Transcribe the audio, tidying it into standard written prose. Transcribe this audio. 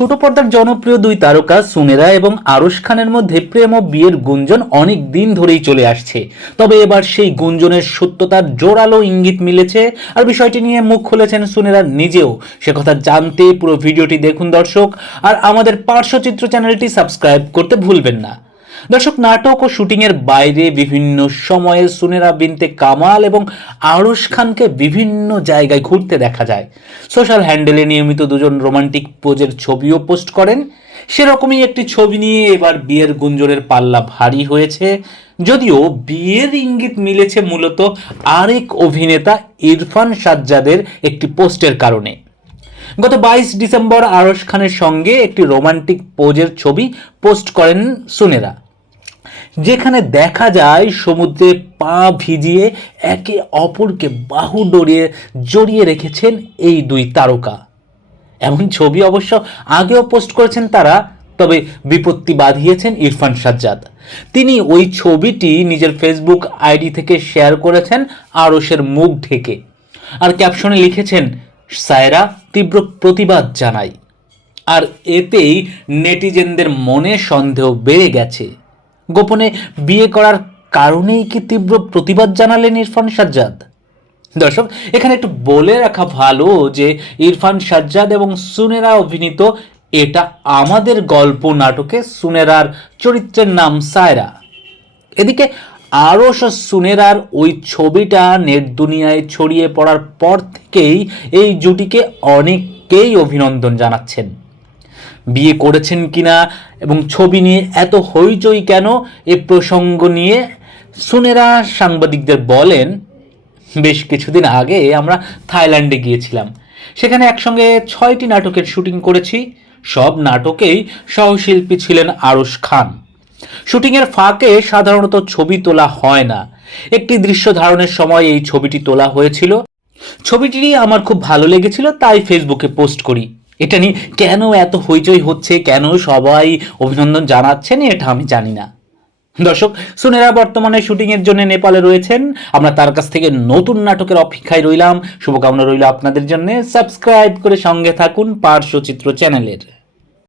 ছোট পর্দার জনপ্রিয় দুই তারকা সুনেরা এবং আরশ খানের মধ্যে প্রেম ও বিয়ের গুঞ্জন অনেক দিন ধরেই চলে আসছে। তবে এবার সেই গুঞ্জনের সত্যতার জোরালো ইঙ্গিত মিলেছে, আর বিষয়টি নিয়ে মুখ খুলেছেন সুনেরা নিজেও। সে কথা জানতে পুরো ভিডিওটি দেখুন দর্শক, আর আমাদের পার্শ্বচিত্র চ্যানেলটি সাবস্ক্রাইব করতে ভুলবেন না। দর্শক, নাটক ও শুটিংয়ের বাইরে বিভিন্ন সময়ে সুনেরা বিনতে কামাল এবং আরশ খানকে বিভিন্ন জায়গায় ঘুরতে দেখা যায়। সোশ্যাল হ্যান্ডেলে নিয়মিত দুজন রোমান্টিক পোজের ছবিও পোস্ট করেন। সেরকমই একটি ছবি নিয়ে এবার বিয়ের গুঞ্জনের পাল্লা ভারী হয়েছে, যদিও বিয়ের ইঙ্গিত মিলেছে মূলত আরেক অভিনেতা ইরফান সাজ্জাদের একটি পোস্টের কারণে। গত 22 ডিসেম্বর আরশ খানের সঙ্গে একটি রোমান্টিক পোজের ছবি পোস্ট করেন সুনেরা, যেখানে দেখা যায় সমুদ্রে পা ভিজিয়ে একে অপরকে বাহু জড়িয়ে রেখেছেন এই দুই তারকা। এমন ছবি অবশ্য আগেও পোস্ট করেছেন তারা, তবে বিপত্তি বাঁধিয়েছেন ইরফান সাজ্জাদ। তিনি ওই ছবিটি নিজের ফেসবুক আইডি থেকে শেয়ার করেছেন আরশের মুখ ঢেকে, আর ক্যাপশনে লিখেছেন, সায়রা তীব্র প্রতিবাদ জানাই। আর এতেই নেটিজেনদের মনে সন্দেহ বেড়ে গেছে, গোপনে বিয়ে করার কারণেই কি তীব্র প্রতিবাদ জানালেন ইরফান সাজ্জাদ? দর্শক, এখানে একটু বলে রাখা ভালো যে ইরফান সাজ্জাদ এবং সুনেরা অভিনীত এটা আমাদের গল্প নাটকে সুনেরার চরিত্রের নাম সায়রা। এদিকে আরশ ও সুনেরার ওই ছবিটা নেট দুনিয়ায় ছড়িয়ে পড়ার পর থেকেই এই জুটিকে অনেকেই অভিনন্দন জানাচ্ছেন। বিয়ে করেছেন কিনা এবং ছবি নিয়ে এত হইচই কেন, এ প্রসঙ্গ নিয়ে সুনেরা সাংবাদিকদের বলেন, বেশ কিছুদিন আগে আমরা থাইল্যান্ডে গিয়েছিলাম। সেখানে একসঙ্গে 6টি নাটকের শুটিং করেছি। সব নাটকেই সহশিল্পী ছিলেন আরশ খান। শুটিংয়ের ফাঁকে সাধারণত ছবি তোলা হয় না। একটি দৃশ্য ধারণের সময় এই ছবিটি তোলা হয়েছিল। ছবিটি আমার খুব ভালো লেগেছিল, তাই ফেসবুকে পোস্ট করি। এটা নিয়ে কেন এত হইচই হচ্ছে, কেন সবাই অভিনন্দন জানাচ্ছেন, এটা আমি জানি না। দর্শক, সুনেরা বর্তমানে শুটিংয়ের জন্য নেপালে রয়েছেন। আমরা তার কাছ থেকে নতুন নাটকের অপেক্ষায় রইলাম। শুভকামনা রইল আপনাদের জন্য। সাবস্ক্রাইব করে সঙ্গে থাকুন পার্শ্বচিত্র চ্যানেলের।